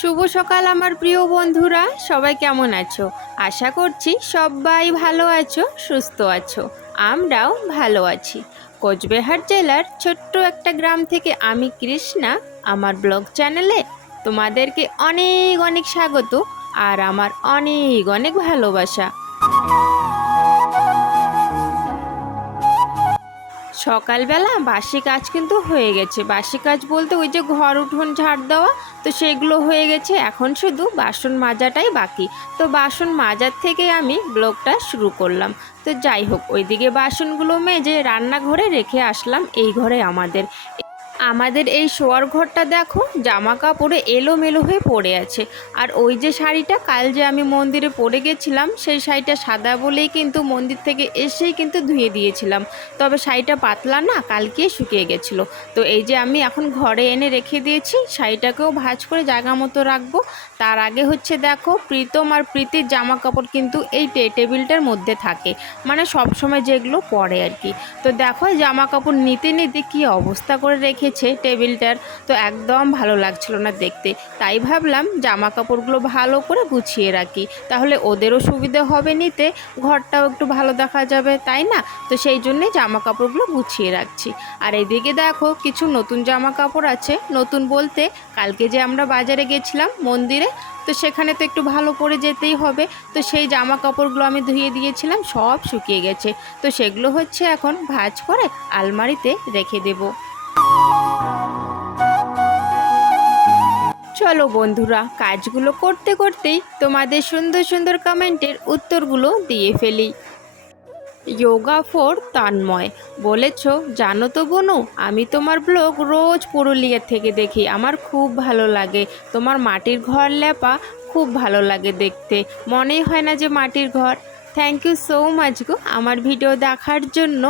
শুভ সকাল আমার প্রিয় বন্ধুরা, সবাই কেমন আছো? আশা করছি সবাই ভালো আছো, সুস্থ আছো, আমরাও ভালো আছি। কোচবিহার জেলার ছোট্ট একটা গ্রাম থেকে আমি কৃষ্ণা, আমার ব্লগ চ্যানেলে তোমাদেরকে অনেক অনেক স্বাগত আর আমার অনেক অনেক ভালোবাসা। সকালবেলা বাসি কাজ কিন্তু হয়ে গেছে। বাসি কাজ বলতে ওই যে ঘর উঠোন ঝাড় দেওয়া, তো সেগুলো হয়ে গেছে। এখন শুধু বাসন মাজাটাই বাকি। তো বাসন মাজার থেকে আমি ব্লগটা শুরু করলাম। তো যাই হোক, ওইদিকে বাসনগুলো মেজে রান্নাঘরে রেখে আসলাম, এই ঘরে আমাদের। আমাদের এই শোয়ার ঘরটা দেখো জামা কাপড়ে এলোমেলো হয়ে পড়ে আছে। আর ওই যে শাড়িটা, কাল যে আমি মন্দিরে পরে গেছিলাম, সেই শাড়িটা সাদা বলেই কিন্তু মন্দির থেকে এসেই কিন্তু ধুয়ে দিয়েছিলাম। তবে শাড়িটা পাতলা না কালকে শুকিয়ে গেছিল। তো এই যে আমি এখন ঘরে এনে রেখে দিয়েছি, শাড়িটাকেও ভাজ করে জায়গা মতো রাখব। তার আগে হচ্ছে দেখো, প্রীতম আর প্রীতির জামা কাপড় কিন্তু এই টেবিলটার মধ্যে থাকে। মানে সবসময় যেগুলো পরে আর কি। তো দেখো জামা কাপড় নিতে নিতে কি অবস্থা করে রেখেছে টেবিলটার। তো একদম ভালো লাগছিল না দেখতে। তাই ভাবলাম জামা কাপড়গুলো ভালো করে গুছিয়ে রাখি। তাহলে ওদেরও সুবিধা হবে নিতে। ঘরটাও একটু ভালো দেখা যাবে, তাই না? তো সেই জন্যে জামা কাপড়গুলো গুছিয়ে রাখছি। আর এদিকে দেখো কিছু নতুন জামা কাপড় আছে। নতুন বলতে কালকে যে আমরা বাজারে গেছিলাম মন্দিরে, তো সেখানে তো একটু ভালো করে যেতেই হবে। তো সেই জামা কাপড়গুলো আমি ধুয়ে দিয়েছিলাম, সব শুকিয়ে গেছে। তো সেগুলো হচ্ছে এখন ভাঁজ করে আলমারিতে রেখে দেবো। চলো বন্ধুরা, কাজগুলো করতে করতেই তোমাদের সুন্দর সুন্দর কমেন্টের উত্তরগুলো দিয়ে ফেলি। যোগা ফর তন্ময়, বলেছ, জানো তো বনু, আমি তোমার ব্লগ রোজ পুরুলিয়া থেকে দেখি, আমার খুব ভালো লাগে। তোমার মাটির ঘর লেপা খুব ভালো লাগে দেখতে। মনেই হয় না যে মাটির ঘর থ্যাংক ইউ সো মাচ গো। আমার ভিডিও দেখার জন্য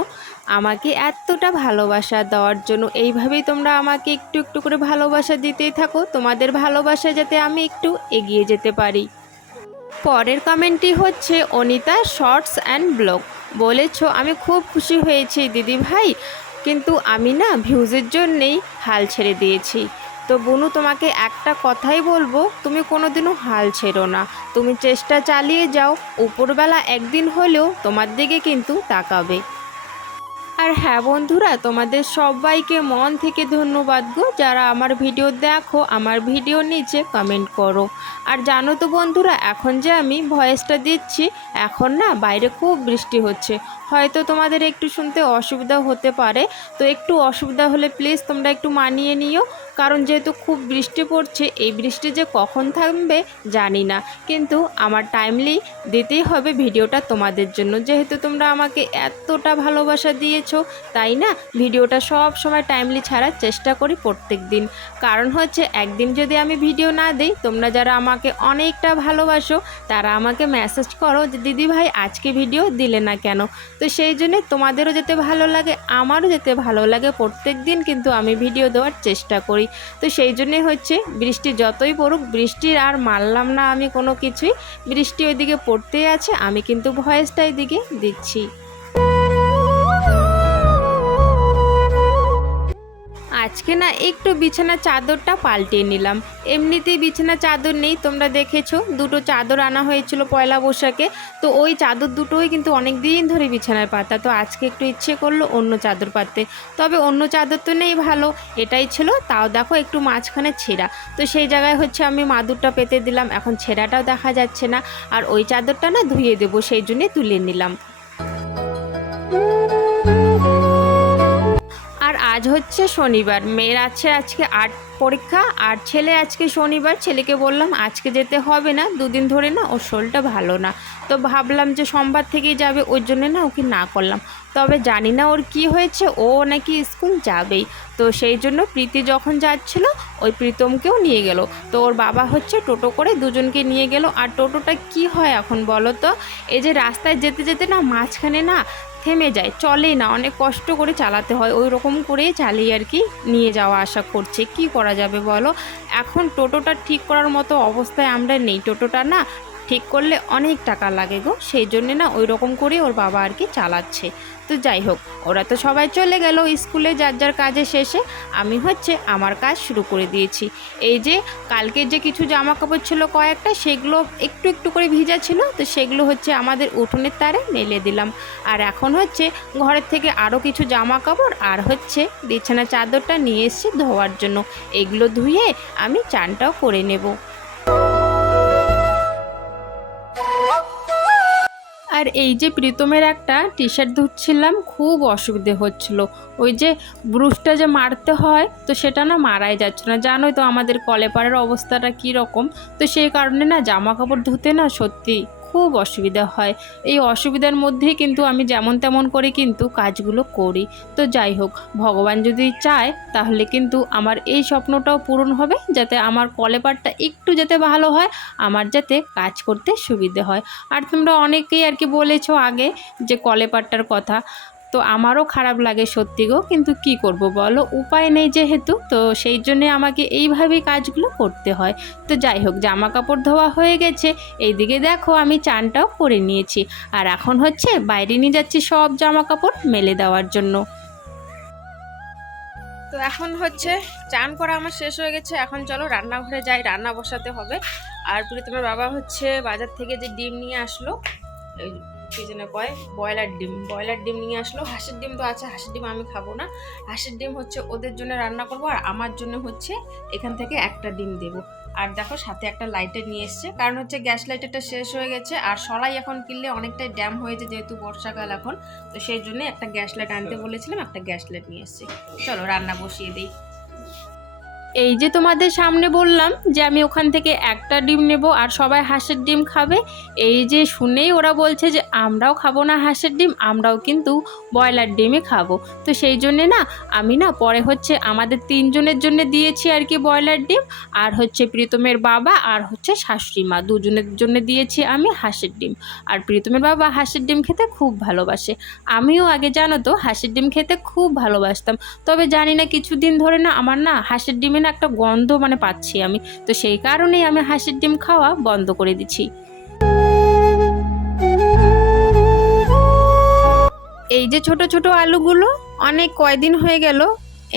আমাকে এতটা ভালোবাসা দেওয়ার জন্য, এইভাবেই তোমরা আমাকে একটু একটু করে ভালোবাসা দিতেই থাকো। তোমাদের ভালোবাসা যাতে আমি একটু এগিয়ে যেতে পারি। পরের কমেন্টটি হচ্ছে অনিতা শর্টস অ্যান্ড ব্লগ বলেছ, আমি খুব খুশি হয়েছি দিদি ভাই কিন্তু আমি না ভিউজের জন্যেই হাল ছেড়ে দিয়েছি। তো বনু, তোমাকে একটা কথাই বলব, তুমি কোনোদিনও হাল ছেড়ো না। তুমি চেষ্টা চালিয়ে যাও, উপরবেলা একদিন হলেও তোমার দিকে কিন্তু তাকাবে। আর হ্যাঁ বন্ধুরা, তোমাদের সবাইকে মন থেকে ধন্যবাদ গো। যারা আমার ভিডিও দেখো, আমার ভিডিও নিচে কমেন্ট করো। আর জানো তো বন্ধুরা, এখন যে আমি ভয়েসটা দিচ্ছি, এখন না বাইরে খুব বৃষ্টি হচ্ছে। হয়তো তোমাদের একটু শুনতে অসুবিধা হতে পারে। তো একটু অসুবিধা হলে প্লিজ তোমরা একটু মানিয়ে নিও। কারণ যেহেতু খুব বৃষ্টি পড়ছে, এই বৃষ্টি যে কখন থামবে জানি না। কিন্তু আমার টাইমলি দিতেই হবে ভিডিওটা তোমাদের জন্য। যেহেতু তোমরা আমাকে এতটা ভালোবাসা দিয়েছ তাই না? ভিডিওটা সব সময় টাইমলি ছাড়ার চেষ্টা করি প্রত্যেক দিন। কারণ হচ্ছে, একদিন যদি আমি ভিডিও না দিই, তোমরা যারা আমাকে অনেকটা ভালোবাসো, তারা আমাকে মেসেজ করো যে, দিদি ভাই, আজকে ভিডিও দিলে না কেন? তো সেই জন্যে তোমাদেরও যেতে ভালো লাগে, আমারও যেতে ভালো লাগে। প্রত্যেক দিন কিন্তু আমি ভিডিও দেওয়ার চেষ্টা করি। তো সেই জন্যে হচ্ছে, বৃষ্টি যতই পড়ুক, বৃষ্টির আর মানলাম না আমি কোনো কিছুই। বৃষ্টি ওইদিকে পড়তেই আছে, আমি কিন্তু ভয়েসটা এদিকে দিচ্ছি। আজকে না একটু বিছানা চাদরটা পাল্টিয়ে নিলাম। এমনিতেই বিছানা চাদর নেই, তোমরা দেখেছ? দুটো চাদর আনা হয়েছিল পয়লা বৈশাখে। তো ওই চাদর দুটোই কিন্তু অনেক দিন ধরে বিছানায় পাতা। তো আজকে একটু ইচ্ছে করল অন্য চাদর পাততে। তবে অন্য চাদর তো নেই ভালো। এটাই ছিল, তাও দেখো একটু মাঝখানে ছেঁড়া। তো সেই জায়গায় হচ্ছে আমি মাদুরটা পেতে দিলাম। এখন ছেঁড়াটাও দেখা যাচ্ছে না। আর ওই চাদরটা না ধুয়ে দেবো, সেই জন্যে তুলে নিলাম। আজ হচ্ছে শনিবার। মেয়ের আছে আজকে আর্ট পরীক্ষা, আর ছেলে আজকে শনিবার। ছেলেকে বললাম, আজকে যেতে হবে না, দুদিন ধরে না, ওর শরীরটা ভালো না। তো ভাবলাম যে সোমবার থেকেই যাবে ওই জন্য না ওকে না করলাম। তবে জানি না ওর কি হয়েছে, ও নাকি স্কুল যাবেই। তো সেই জন্য প্রীতি যখন যাচ্ছিল, ওই প্রীতমকেও নিয়ে গেল। তো ওর বাবা হচ্ছে টোটো করে দুজনকে নিয়ে গেল। আর টোটোটা কি হয় এখন বলো তো? এই যে রাস্তায় যেতে যেতে না মাঝখানে না থেমে যায়, চলে না। অনেক কষ্ট করে চালাতে হয়। ওই রকম করে চালিয়ে আর কি নিয়ে যাওয়া আশা করছে। কি করা যাবে বলো? এখন টোটোটা ঠিক করার মতো অবস্থায় আমরা নেই। টোটোটা না ঠিক করলে অনেক টাকা লাগে গো। সেই জন্যে না ওই রকম করে ওর বাবা আর কি চালাচ্ছে। তো যাই হোক, ওরা তো সবাই চলে গেল। স্কুলে যার যার কাজে শেষে আমি হচ্ছে আমার কাজ শুরু করে দিয়েছি। এই যে কালকে যে কিছু জামা কাপড় ছিল কয়েকটা, সেগুলো একটু একটু করে ভিজা ছিল, তো সেগুলো হচ্ছে আমাদের উঠোনের তারে মেলে দিলাম। আর এখন হচ্ছে ঘরের থেকে আরও কিছু জামা কাপড় আর হচ্ছে বিছানা চাদরটা নিয়ে এসেছি ধোয়ার জন্য। এগুলো ধুয়ে আমি চানটাও করে নেব। আর এই যে প্রীতমের একটা টি শার্ট ধুচ্ছিলাম, খুব অসুবিধে হচ্ছিল। ওই যে ব্রুশটা যে মারতে হয়, তো সেটা না মারাই যাচ্ছে না। জানোই তো আমাদের কলেপাড়ের অবস্থাটা কী রকম তো সেই কারণে না জামা কাপড় ধুতে না সত্যি খুব অসুবিধা হয়। এই অসুবিধার মধ্যেই কিন্তু আমি যেমন তেমন করে কিন্তু কাজগুলো করি। তো যাই হোক, ভগবান যদি চায়, তাহলে কিন্তু আমার এই স্বপ্নটাও পূরণ হবে, যাতে আমার কলেপারটা একটু যাতে ভালো হয়, আমার যাতে কাজ করতে সুবিধে হয়। আর তোমরা অনেকেই আর কি বলেছ আগে যে কলেপারটার কথা। তো আমারও খারাপ লাগে সত্যি গো, কিন্তু কি করব বলো? উপায় নেই যেহেতু, তো সেই জন্যে আমাকে এইভাবেই কাজগুলো করতে হয়। তো যাই হোক জামা কাপড় ধোয়া হয়ে গেছে। এইদিকে দেখো আমি চানটাও করে নিয়েছি। আর এখন হচ্ছে বাইরে নিয়ে যাচ্ছি সব জামা কাপড় মেলে দেওয়ার জন্য। তো এখন হচ্ছে চান করা আমার শেষ হয়ে গেছে। এখন চলো রান্নাঘরে যাই, রান্না বসাতে হবে। আর তোমার বাবা হচ্ছে বাজার থেকে যে ডিম নিয়ে আসলো কি যেন কয় ব্রয়লার ডিম। ব্রয়লার ডিম নিয়ে আসলো। হাঁসের ডিম তো আছে হাঁসের ডিম আমি খাব না। হাঁসের ডিম হচ্ছে ওদের জন্য রান্না করব আর আমার জন্য হচ্ছে এখান থেকে একটা ডিম দেবো। আর দেখো সাথে একটা লাইটার নিয়ে এসছে। কারণ হচ্ছে গ্যাস লাইটারটা শেষ হয়ে গেছে আর সলাই এখন কিনলে অনেকটাই ড্যাম হয়েছে যেহেতু বর্ষাকাল এখন। তো সেই জন্য একটা গ্যাস লাইট আনতে বলেছিলাম একটা গ্যাস লাইট নিয়ে এসছে। চলো রান্না বসিয়ে দিই। এই যে তোমাদের সামনে বললাম যে আমি ওখান থেকে একটা ডিম নেব আর সবাই হাঁসের ডিম খাবে। এই যে শুনেই ওরা বলছে যে আমরাও খাব না হাঁসের ডিম, আমরাও কিন্তু ব্রয়লার ডিমই খাব। তো সেই জন্যে না, আমি না পরে হচ্ছে আমাদের তিনজনের জন্য দিয়েছি আর কি ব্রয়লার ডিম, আর হচ্ছে প্রীতমের বাবা আর হচ্ছে শাশুড়ি মা দুজনের জন্য দিয়েছি আমি হাঁসের ডিম। আর প্রীতমের বাবা হাঁসের ডিম খেতে খুব ভালোবাসে। আমিও আগে জানো তো, হাঁসের ডিম খেতে খুব ভালোবাসতাম। তবে জানি না কিছুদিন ধরে না আমার না হাঁসের ডিমে না একটা গন্ধ মানে পাচ্ছি আমি। তো সেই কারণেই আমি হাঁসের ডিম খাওয়া বন্ধ করে দিচ্ছি। এই যে ছোট ছোট আলুগুলো অনেক কয়দিন হয়ে গেল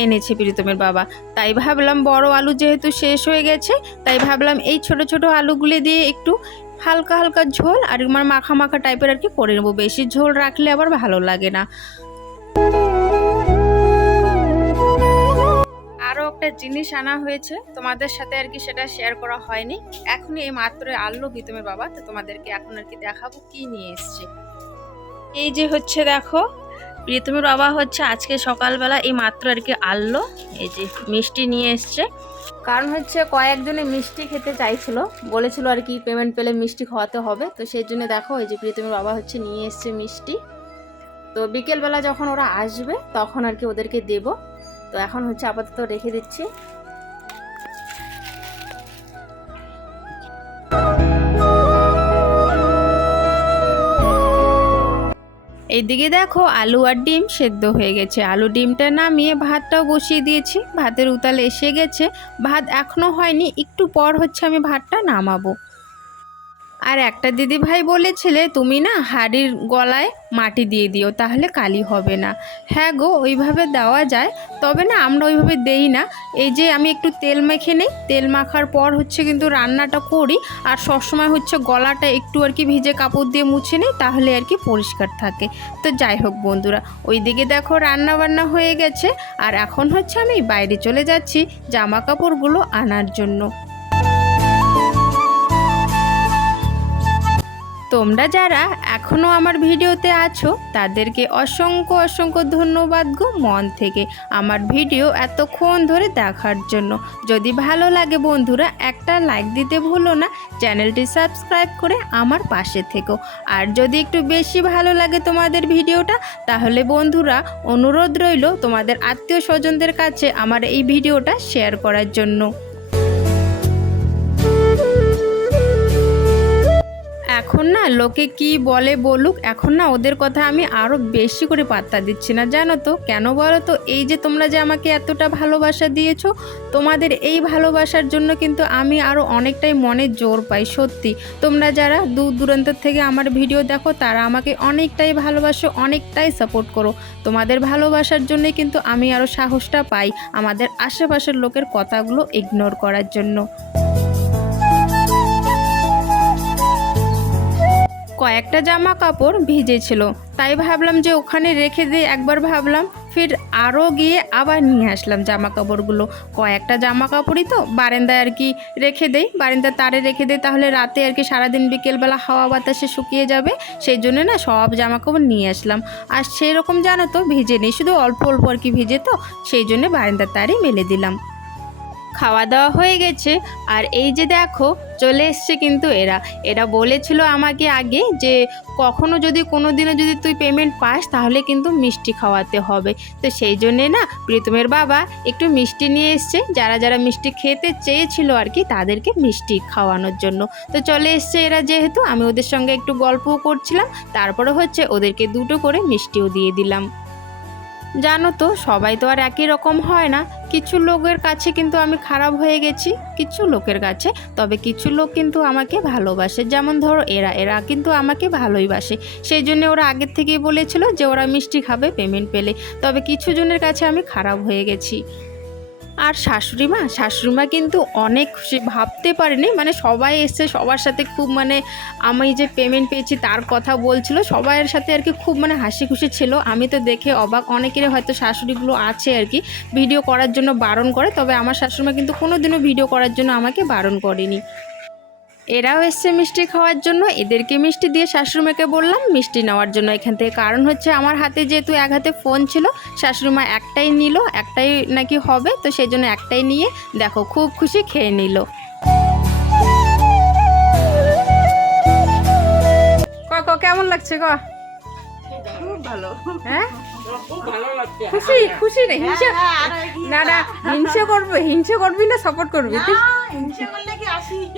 এনেছে প্রীতমের বাবা। তাই ভাবলাম বড় আলু যেহেতু শেষ হয়ে গেছে, তাই ভাবলাম এই ছোট ছোট আলুগুলি দিয়ে একটু হালকা হালকা ঝোল আর আমার মাখা মাখা টাইপের আর কি করে নেব। বেশি ঝোল রাখলে আবার ভালো লাগে না। একটা জিনিস আনা হয়েছে, তোমাদের সাথে আর কি সেটা শেয়ার করা হয়নি। এখনই এই মাত্র আনলো প্রীতমের বাবা, তো তোমাদেরকে এখন আর কি দেখাবো কি নিয়ে এসছে। এই যে হচ্ছে দেখো প্রীতমের বাবা হচ্ছে আজকে সকালবেলা এই মাত্র আর কি আনলো, এই যে মিষ্টি নিয়ে এসছে। কারণ হচ্ছে কয়েকজনে মিষ্টি খেতে চাইছিল, বলেছিল আর কি পেমেন্ট পেলে মিষ্টি খাওয়াতে হবে, তো সেই জন্য দেখো এই যে প্রীতমের বাবা হচ্ছে নিয়ে এসছে মিষ্টি। তো বিকেলবেলা যখন ওরা আসবে, তখন আর কি ওদেরকে দেবো। তো এখন হচ্ছে আপাতত রেখে দিচ্ছি। এইদিকে দেখো আলু আর ডিম সেদ্ধ হয়ে গেছে। আলু ডিমটা নামিয়ে ভাতটাও বসিয়ে দিয়েছি। ভাতের উতাল এসে গেছে। ভাত এখনও হয়নি, একটু পর হচ্ছে আমি ভাতটা নামাবো। আর একটা দিদি ভাই বলেছিলে, তুমি না হাড়ির গলায় মাটি দিয়ে দিও, তাহলে কালি হবে না। হ্যাঁ গো, ওইভাবে দেওয়া যায়, তবে না আমরা ওইভাবে দেই না। এই যে আমি একটু তেল মেখে নেই, তেল মাখার পর হচ্ছে কিন্তু রান্নাটা করি, আর সবসময় হচ্ছে গলাটা একটু আর কি ভিজে কাপড় দিয়ে মুছে নিই, তাহলে আর কি পরিষ্কার থাকে। তো যাই হোক বন্ধুরা, ওইদিকে দেখো রান্না বান্না হয়ে গেছে, আর এখন হচ্ছে আমি বাইরে চলে যাচ্ছি জামা কাপড়গুলো আনার জন্য। তোমরা যারা এখনও আমার ভিডিওতে আছো, তাদেরকে অসংখ্য অসংখ্য ধন্যবাদ গো মন থেকে আমার ভিডিও এতক্ষণ ধরে দেখার জন্য। যদি ভালো লাগে বন্ধুরা, একটা লাইক দিতে ভুলো না, চ্যানেলটি সাবস্ক্রাইব করে আমার পাশে থেকো। আর যদি একটু বেশি ভালো লাগে তোমাদের ভিডিওটা, তাহলে বন্ধুরা অনুরোধ রইল তোমাদের আত্মীয় স্বজনদের কাছে আমার এই ভিডিওটা শেয়ার করার জন্য। এখন না লোকে কি বলে বলুক, এখন না ওদের কথা আমি আরও বেশি করে পাত্তা দিচ্ছি না। জানো তো, কেন বলো তো? এই যে তোমরা যে আমাকে এতটা ভালোবাসা দিয়েছ, তোমাদের এই ভালোবাসার জন্য কিন্তু আমি আরও অনেকটাই মনে জোর পাই, সত্যি। তোমরা যারা দূর দূরান্ত থেকে আমার ভিডিও দেখো, তারা আমাকে অনেকটাই ভালোবাসো, অনেকটাই সাপোর্ট করো। তোমাদের ভালোবাসার জন্যে কিন্তু আমি আরও সাহসটা পাই আমাদের আশেপাশের লোকের কথাগুলো ইগনোর করার জন্য। কয়েকটা জামা কাপড় ভিজেছিল। তাই ভাবলাম যে ওখানে রেখে দিয়ে একবার ভাবলাম, ফির আরও গিয়ে আবার নিয়ে আসলাম জামা কাপড়গুলো কয়েকটা জামা কাপড়ই তো বারান্দায় আর কি রেখে দেই। বারান্দার তারে রেখে দেই, তাহলে রাতে আর কি সারাদিন বিকেলবেলা হাওয়া বাতাসে শুকিয়ে যাবে। সেই জন্য না সব জামা কাপড় নিয়ে আসলাম। আর সেরকম জানো তো ভিজে নেই, শুধু অল্প অল্প আর কি ভিজে তো, সেই জন্য বারান্দার তারে মেলে দিলাম। খাওয়া দাওয়া হয়ে গেছে। আর এই যে দেখো, চলে এসছে কিন্তু এরা। এরা বলেছিল আমাকে আগে যে, কখনো যদি কোনো দিনও যদি তুই পেমেন্ট পাস, তাহলে কিন্তু মিষ্টি খাওয়াতে হবে। তো সেই জন্যে না, প্রীতমের বাবা একটু মিষ্টি নিয়ে এসছে। যারা যারা মিষ্টি খেতে চেয়েছিল আর কি, তাদেরকে মিষ্টি খাওয়ানোর জন্য। তো চলে এসছে এরা যেহেতু, আমি ওদের সঙ্গে একটু গল্পও করছিলাম। তারপরে হচ্ছে ওদেরকে দুটো করে মিষ্টিও দিয়ে দিলাম। জানো তো, সবাই তো আর একই রকম হয় না। কিছু লোকের কাছে কিন্তু আমি খারাপ হয়ে গেছি, কিছু লোকের কাছে। তবে কিছু লোক কিন্তু আমাকে ভালোবাসে। যেমন ধরো, এরা এরা কিন্তু আমাকে ভালোই বাসে। সেই জন্য ওরা আগের থেকেই বলেছিল যে, ওরা মিষ্টি খাবে পেমেন্ট পেলে। তবে কিছু জনের কাছে আমি খারাপ হয়ে গেছি। আর শাশুড়ি মা শাশুড়ি মা কিন্তু অনেক খুশি, ভাবতে পারেনি। মানে সবাই এসছে, সবার সাথে খুব মানে আমি যে পেমেন্ট পেয়েছি তার কথা বলছিল। সবাইয়ের সাথে আর কি খুব মানে হাসি খুশি ছিল। আমি তো দেখে অবাক। অনেকেরই হয়তো শাশুড়িগুলো আছে আর কি ভিডিও করার জন্য বারণ করে। তবে আমার শাশুড়ি মা কিন্তু কোনো দিনও ভিডিও করার জন্য আমাকে বারণ করেনি। এরাও এসছে মিষ্টি খাওয়ার জন্য। এদেরকে মিষ্টি দিয়ে শাশুড়িমাকে বললাম মিষ্টি নেওয়ার জন্য এখান থেকে। কারণ হচ্ছে আমার হাতে যেহেতু এক হাতে ফোন ছিল শাশুড়িমা একটাই নিল একটাই নাকি হবে তো সেই জন্য একটাই নিয়ে দেখো খুব খুশি খেয়ে নিল। ক ক কেমন লাগছে ক? খুব ভালো। হ্যাঁ? খুশি খুশি রে হিংসা হ্যাঁ, আরও এগিয়ে না না হিংসা করবে হিংসা করবি না সাপোর্ট করবি তুই না, হিংসে করলে কি আসি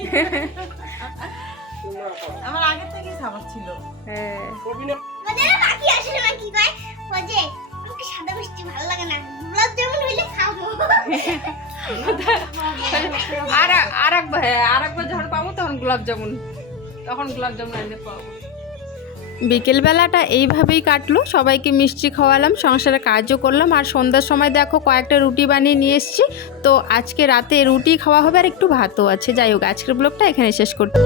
আমার আগে থেকেই সাবাস ছিল। হ্যাঁ। বাকি আসলে না কি কয়? আমাকে সাদা মিষ্টি ভালো লাগে না। জামুন হইলে খাব। আর আর একবার হ্যাঁ আর একবার যখন পাবো তখন গোলাপ জামুন। তখন গোলাপ জামুন এনে পাবো। বিকেলবেলাটা এইভাবেই কাটলো। সবাইকে মিষ্টি খাওয়ালাম সংসারে কাজও করলাম। আর সন্ধ্যার সময় দেখো কয়েকটা রুটি বানিয়ে নিয়ে এসছি। তো আজকে রাতে রুটি খাওয়া হবে আর একটু ভাতও আছে। যাই হোক, আজকের ব্লগটা এখানে শেষ করতে